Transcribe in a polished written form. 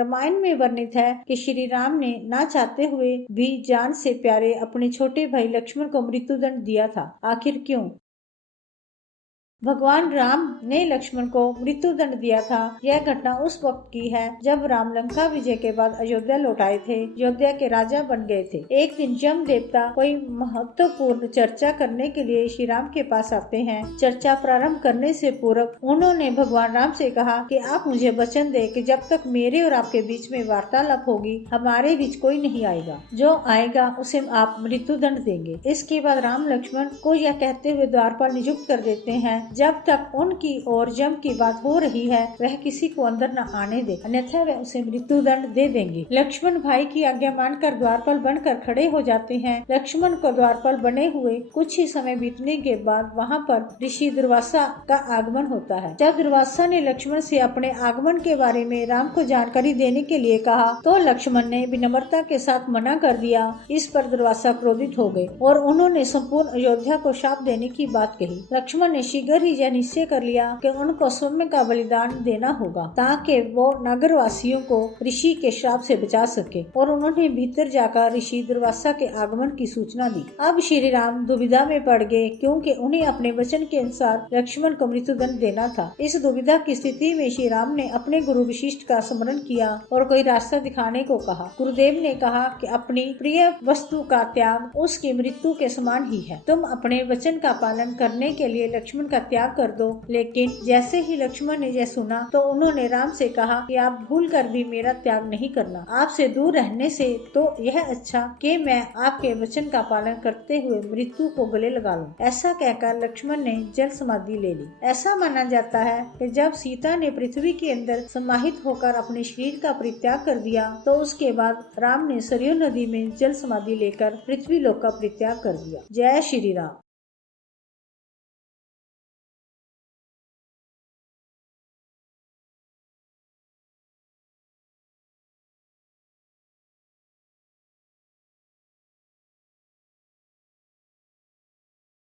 रामायण में वर्णित है कि श्री राम ने ना चाहते हुए भी जान से प्यारे अपने छोटे भाई लक्ष्मण को मृत्युदंड दिया था। आखिर क्यों? भगवान राम ने लक्ष्मण को मृत्युदंड दिया था। यह घटना उस वक्त की है जब राम लंका विजय के बाद अयोध्या लौट आए थे, अयोध्या के राजा बन गए थे। एक दिन जम देवता कोई महत्वपूर्ण चर्चा करने के लिए श्री राम के पास आते हैं। चर्चा प्रारंभ करने से पूर्व उन्होंने भगवान राम से कहा कि आप मुझे वचन दे कि जब तक मेरे और आपके बीच में वार्तालाप होगी, हमारे बीच कोई नहीं आएगा। जो आएगा उसे आप मृत्युदंड देंगे। इसके बाद राम लक्ष्मण को यह कहते हुए द्वारपाल नियुक्त कर देते हैं, जब तक उनकी और जम की बात हो रही है वह किसी को अंदर न आने दे, अन्यथा वह उसे मृत्युदंड दे देंगे। लक्ष्मण भाई की आज्ञा मानकर द्वारपाल बनकर खड़े हो जाते हैं। लक्ष्मण को द्वारपाल बने हुए कुछ ही समय बीतने के बाद वहाँ पर ऋषि दुर्वासा का आगमन होता है। जब दुर्वासा ने लक्ष्मण से अपने आगमन के बारे में राम को जानकारी देने के लिए कहा तो लक्ष्मण ने विनम्रता के साथ मना कर दिया। इस पर दुर्वासा क्रोधित हो गए और उन्होंने संपूर्ण अयोध्या को शाप देने की बात कही। लक्ष्मण ने शीघ्र ही यह निश्चय कर लिया कि उनको स्वयं का बलिदान देना होगा ताकि वो नगरवासियों को ऋषि के श्राप से बचा सके, और उन्होंने भीतर जाकर ऋषि दुर्वासा के आगमन की सूचना दी। अब श्री राम दुविधा में पड़ गए क्योंकि उन्हें अपने वचन के अनुसार लक्ष्मण को मृत्युदंड देना था। इस दुविधा की स्थिति में श्री राम ने अपने गुरु वशिष्ठ का स्मरण किया और कोई रास्ता दिखाने को कहा। गुरुदेव ने कहा कि अपनी प्रिय वस्तु का त्याग उसकी मृत्यु के समान ही है। तुम अपने वचन का पालन करने के लिए लक्ष्मण का त्याग कर दो। लेकिन जैसे ही लक्ष्मण ने यह सुना तो उन्होंने राम से कहा कि आप भूल कर भी मेरा त्याग नहीं करना। आपसे दूर रहने से तो यह अच्छा कि मैं आपके वचन का पालन करते हुए मृत्यु को गले लगा लूं। ऐसा कहकर लक्ष्मण ने जल समाधि ले ली। ऐसा माना जाता है कि जब सीता ने पृथ्वी के अंदर समाहित होकर अपने शरीर का परित्याग कर दिया तो उसके बाद राम ने सरयू नदी में जल समाधि लेकर पृथ्वी लोक का परित्याग कर दिया। जय श्री राम।